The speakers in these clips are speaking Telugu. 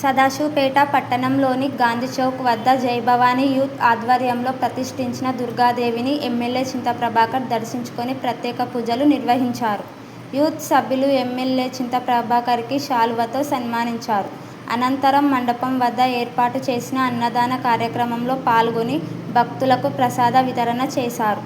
సదాశివపేట పట్టణంలోని గాంధీచౌక్ వద్ద జయభవానీ యూత్ ఆధ్వర్యంలో ప్రతిష్ఠించిన దుర్గాదేవిని ఎమ్మెల్యే చింతప్రభాకర్ దర్శించుకొని ప్రత్యేక పూజలు నిర్వహించారు. యూత్ సభ్యులు ఎమ్మెల్యే చింతప్రభాకర్కి ప్రభాకర్కి సన్మానించారు. అనంతరం మండపం వద్ద ఏర్పాటు చేసిన అన్నదాన కార్యక్రమంలో పాల్గొని భక్తులకు ప్రసాద వితరణ చేశారు.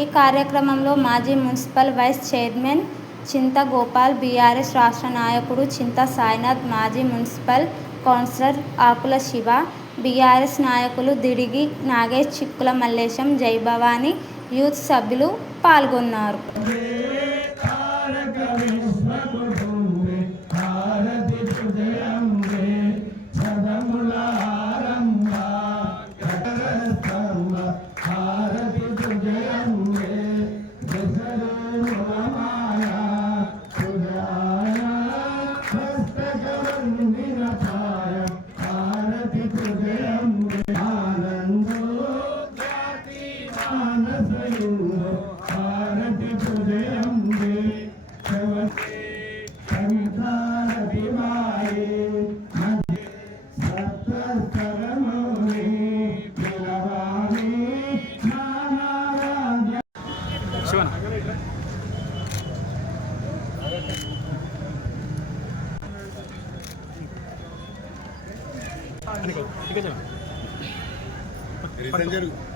ఈ కార్యక్రమంలో మాజీ మున్సిపల్ వైస్ చైర్మన్ చింత గోపాల్, బీఆర్ఎస్ రాష్ట్ర నాయకుడు చింత సాయినాథ్, మాజీ municipal councillor Akula Shiva, BRS నాయకులు దిడిగి నాగేష్ చిక్కుల మల్లేశం, జయభవానీ యూత్ సభ్యులు పాల్గొన్నారు. శివన్. ఇక చెప్పు రీసెంట్ జరుగు. రెండు